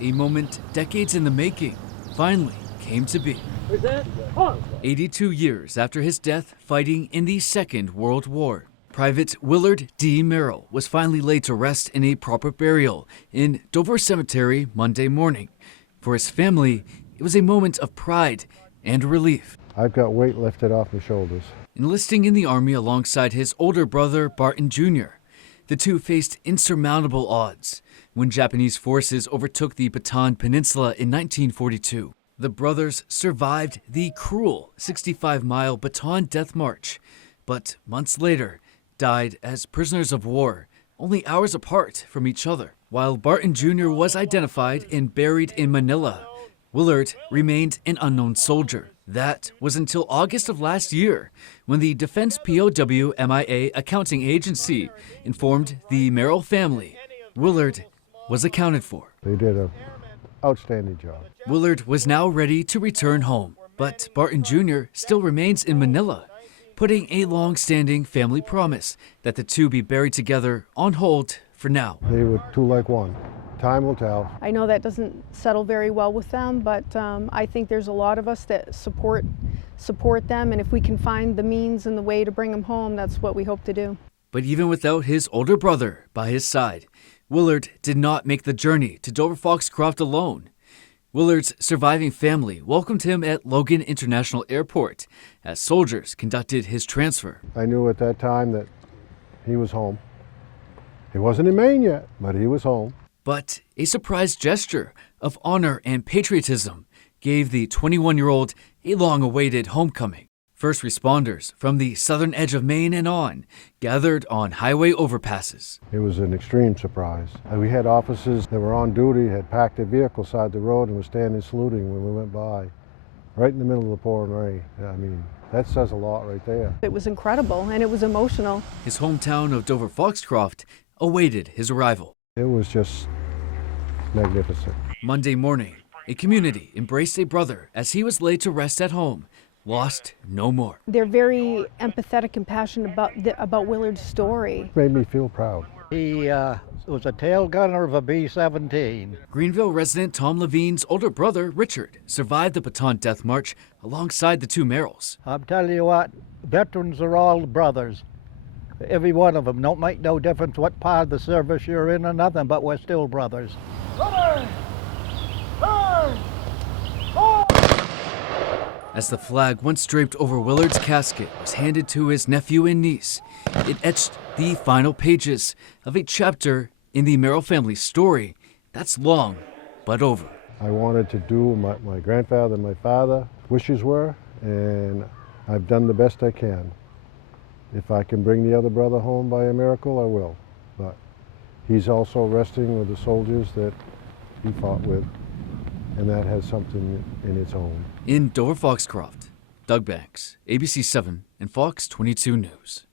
A moment decades in the making finally came to be. 82 years after his death fighting in the Second World War, Private Willard D. Merrill was finally laid to rest in a proper burial in Dover Cemetery Monday morning. For his family, it was a moment of pride and relief. I've got weight lifted off my shoulders. Enlisting in the Army alongside his older brother, Barton Jr., the two faced insurmountable odds when Japanese forces overtook the Bataan Peninsula in 1942. The brothers survived the cruel 65-mile Bataan Death March, but months later died as prisoners of war, only hours apart from each other. While Barton Jr. was identified and buried in Manila, Willard remained an unknown soldier. That was until August of last year, when the Defense WWII accounting agency informed the Merrill family Willard was accounted for. They did an outstanding job. Willard was now ready to return home, but Barton Jr. still remains in Manila, putting a long-standing family promise that the two be buried together on hold for now. They were two like one. Time will tell. I know that doesn't settle very well with them, but I think there's a lot of us that support them, and if we can find the means and the way to bring them home, that's what we hope to do. But even without his older brother by his side, Willard did not make the journey to Dover Foxcroft alone. Willard's surviving family welcomed him at Logan International Airport as soldiers conducted his transfer. I knew at that time that he was home. He wasn't in Maine yet, but he was home. But a surprise gesture of honor and patriotism gave the 21-year-old a long-awaited homecoming. First responders from the southern edge of Maine and on gathered on highway overpasses. It was an extreme surprise. We had officers that were on duty, had parked their vehicle side the road and were standing saluting when we went by, right in the middle of the pouring rain. I mean, that says a lot right there. It was incredible and it was emotional. His hometown of Dover Foxcroft awaited his arrival. It was just magnificent. Monday morning, a community embraced a brother as he was laid to rest at home, lost no more. They're very empathetic and passionate about Willard's story. It made me feel proud. He was a tail gunner of a B-17. Greenville resident Tom Levine's older brother, Richard, survived the Bataan Death March alongside the two Merrills. I'm telling you what, veterans are all brothers. Every one of them. Don't make no difference what part of the service you're in or nothing, but we're still brothers. As the flag once draped over Willard's casket was handed to his nephew and niece, it etched the final pages of a chapter in the Merrill family story that's long but over. I wanted to do what my grandfather and my father wishes were, and I've done the best I can. If I can bring the other brother home by a miracle, I will. But he's also resting with the soldiers that he fought with, and that has something in its own. In Dover Foxcroft, Doug Banks, ABC 7 and Fox 22 News.